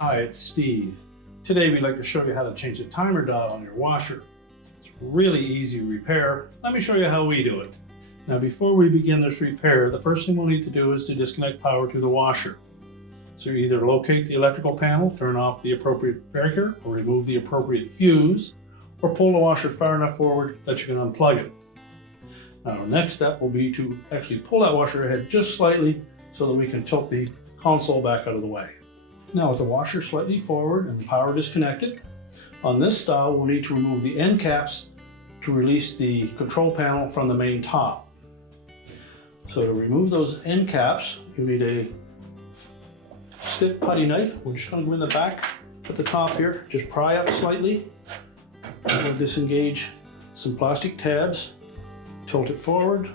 Hi, it's Steve. Today we'd like to show you how to change the timer dial on your washer. It's really easy to repair. Let me show you how we do it. Now before we begin this repair, the first thing we'll need to do is to disconnect power to the washer. So you either locate the electrical panel, turn off the appropriate breaker, or remove the appropriate fuse, or pull the washer far enough forward that you can unplug it. Now our next step will be to actually pull that washer ahead just slightly so that we can tilt the console back out of the way. Now with the washer slightly forward and the power disconnected, on this style we'll need to remove the end caps to release the control panel from the main top. So to remove those end caps, you need a stiff putty knife. We're just going to go in the back at the top here, just pry up slightly. We'll disengage some plastic tabs, tilt it forward,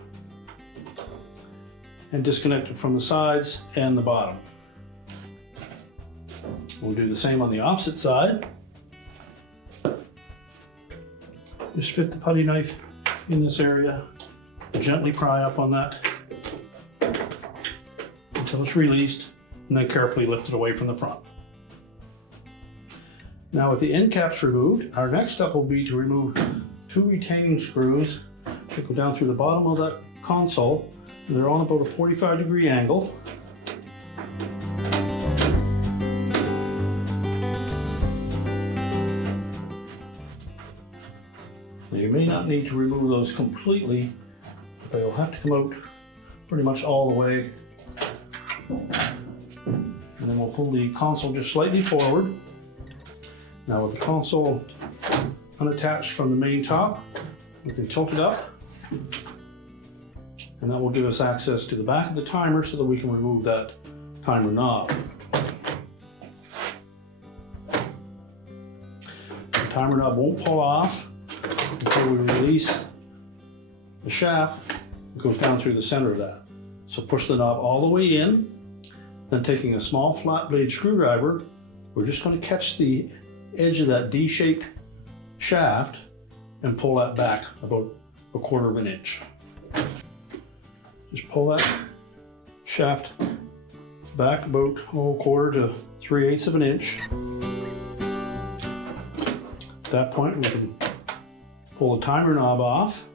and disconnect it from the sides and the bottom. We'll do the same on the opposite side. Just fit the putty knife in this area, gently pry up on that until it's released, and then carefully lift it away from the front. Now with the end caps removed, our next step will be to remove two retaining screws that go down through the bottom of that console. And they're on about a 45-degree angle. Now you may not need to remove those completely, but they'll have to come out pretty much all the way. And then we'll pull the console just slightly forward. Now with the console unattached from the main top, we can tilt it up, and that will give us access to the back of the timer so that we can remove that timer knob. The timer knob won't pull off until we release the shaft. It goes down through the center of that. So push the knob all the way in, then taking a small flat blade screwdriver, we're just going to catch the edge of that D-shaped shaft and pull that back about 1/4 of an inch. Just pull that shaft back about 1/4 to 3/8 of an inch. At that point we can pull the timer knob off,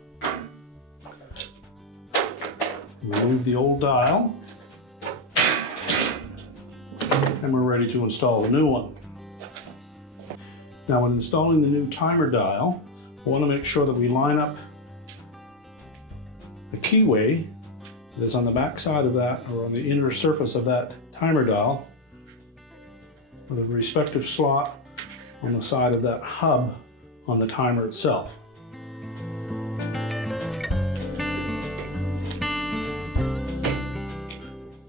remove the old dial, and we're ready to install the new one. Now when installing the new timer dial, we want to make sure that we line up the keyway that is on the back side of that, or on the inner surface of that timer dial, with a respective slot on the side of that hub on the timer itself.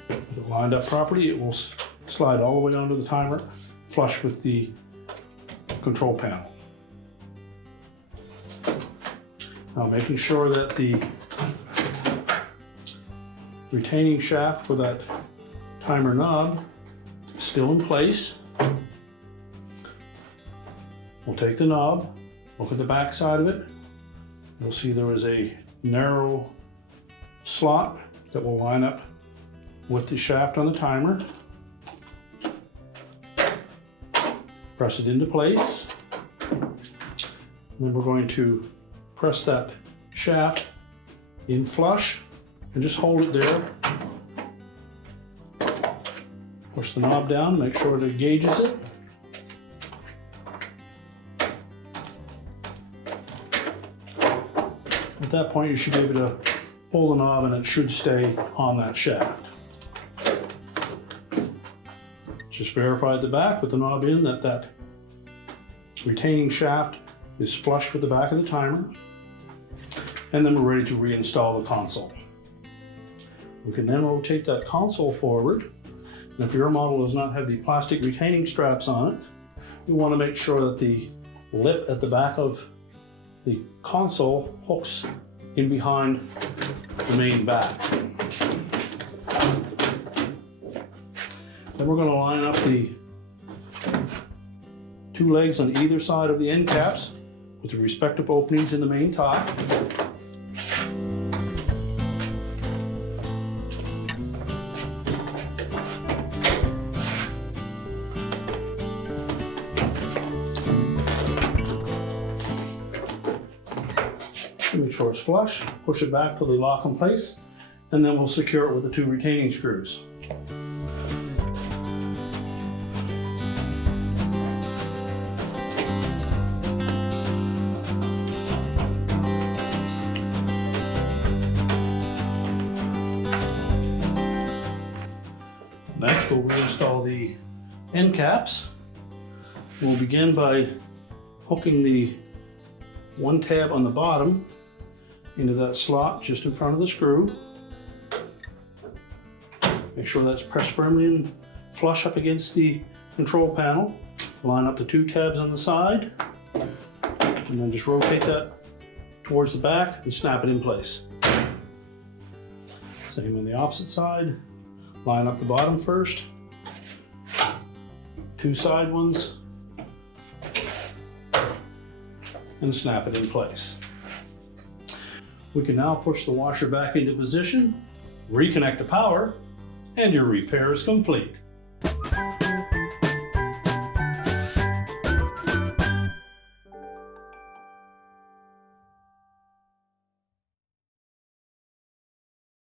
With it lined up properly, it will slide all the way onto the timer, flush with the control panel. Now making sure that the retaining shaft for that timer knob is still in place. We'll take the knob, look at the back side of it. You'll see there is a narrow slot that will line up with the shaft on the timer. Press it into place. And then we're going to press that shaft in flush and just hold it there. Push the knob down, make sure that it gauges it. At that point you should be able to pull the knob and it should stay on that shaft. Just verify at the back with the knob in that that retaining shaft is flush with the back of the timer. And then we're ready to reinstall the console. We can then rotate that console forward. And if your model does not have the plastic retaining straps on it, you want to make sure that the lip at the back of the console hooks in behind the main back. Then we're going to line up the two legs on either side of the end caps with the respective openings in the main top. sure it's flush, push it back till they lock in place, and then we'll secure it with the 2 retaining screws. Next, we'll reinstall the end caps. We'll begin by hooking the 1 tab on the bottom into that slot just in front of the screw. Make sure that's pressed firmly and flush up against the control panel. Line up the 2 tabs on the side, and then just rotate that towards the back and snap it in place. Same on the opposite side. Line up the bottom first, 2 side ones, and snap it in place. We can now push the washer back into position, reconnect the power, and your repair is complete.